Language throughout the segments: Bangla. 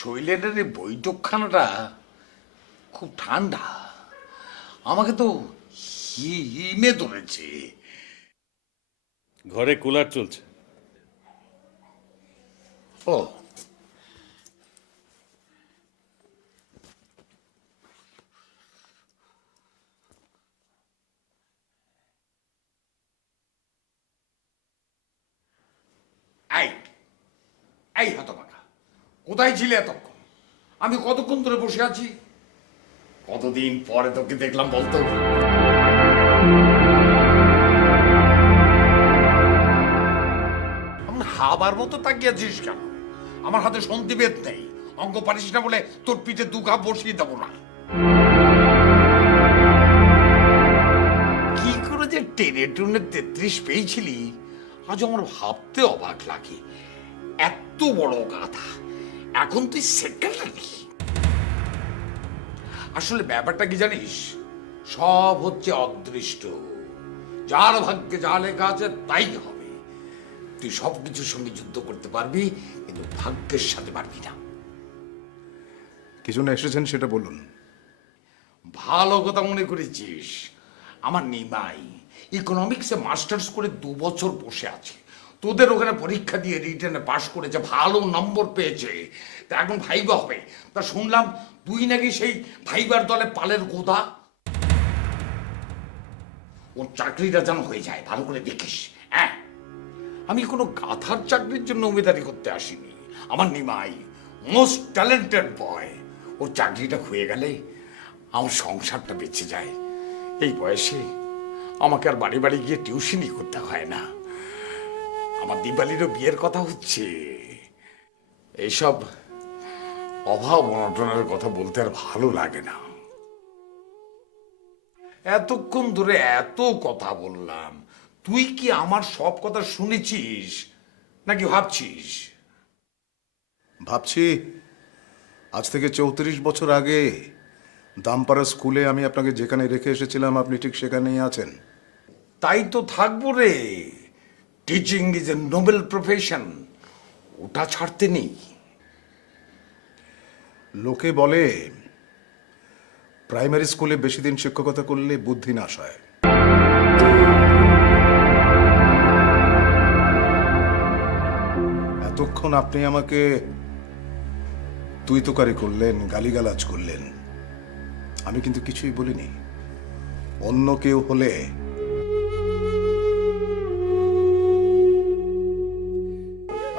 শৈলেনের এই বৈঠকখানাটা খুব ঠান্ডা। আমাকে তো হিমে ধরেছে। ঘরে কুলার চলছে। ও। এই এই হতবাকা কোথায় ছিলে এতক্ষণ? আমি কতক্ষণ ধরে বসে আছি? কতদিন পরে তোকে দেখলাম বলতো? হাবার মতো তাকিয়েছিস কেন? আমার হাতে সন্ধিবেদ নেই। অঙ্ক পারিস না বলে তোর পিঠে দু ঘা বসিয়ে দেবো না। কি করে যে টেনে টুনে তেত্রিশ পেয়েছিলি? আজ আমার ভাবতে অবাক লাগে। এত বড় গাধা। এখন তুই সেক্রেটারি আসলে ব্যাপারটা কি জানিস? সব হচ্ছে অদৃষ্ট। যার ভাগ্যে যা লেখা আছে তাই হবে। তুই সব কিছুর সঙ্গে যুদ্ধ করতে পারবি কিন্তু ভাগ্যের সাথে পারবি না। কি জন্য এসেছেন সেটা বলুন। ভালো কথা মনে করেছিস। আমার নিমাই ইকোনমিক্সে মাস্টার্স করে দু বছর বসে আছে। তোদের ওখানে পরীক্ষা দিয়ে রিটেনে পাশ করেছে, ভালো নম্বর পেয়েছে। তা এখন ভাইবা হবে। তা শুনলাম তুই নাকি সেই ভাইবার দলে পালের গোদা। ওর চাকরিটা যেন হয়ে যায়, ভালো করে দেখিস। হ্যাঁ আমি কোনো গাথার চাকরির জন্য উমেদারি করতে আসিনি। আমার নিমাই মোস্ট ট্যালেন্টেড বয় ওর চাকরিটা হয়ে গেলে আমার সংসারটা বেঁচে যায়। এই বয়সে আমাকে আর বাড়ি বাড়ি গিয়ে টিউশনই করতে হয় না। আমার দিবালিরও বিয়ের কথা হচ্ছে। এইসব অভাব অনটনের কথা বলতে আর ভালো লাগে না। এতক্ষণ ধরে এত কথা বললাম তুই কি আমার সব কথা শুনেছিস নাকি ভাবছিস? ভাবছি আজ থেকে চৌত্রিশ বছর আগে দামপাড়া স্কুলে আমি আপনাকে যেখানে রেখে এসেছিলাম আপনি ঠিক সেখানেই আছেন। তাই তো থাকব রে। Teaching is a noble profession ওটা ছাড়তে নেই। লোকে বলে, প্রাইমারি স্কুলে বেশি দিন শিক্ষকতা করলে বুদ্ধি নাশ হয়। এতক্ষণ আপনি আমাকে তুই তোকারি করলেন, গালিগালাজ করলেন। আমি কিন্তু কিছুই বলিনি। অন্য কেউ হলে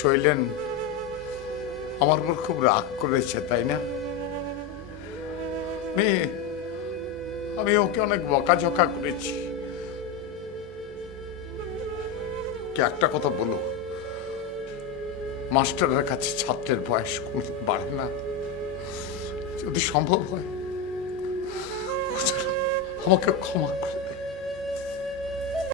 শৈলেন আমার উপর খুব রাগ করেছে, তাই না? আমি ওকে অনেক বকাঝকা করেছি। কি একটা কথা বলো, মাস্টারের কাছে ছাত্রের বয়স বাড়ে না। যদি সম্ভব হয়, আমাকে ক্ষমা করে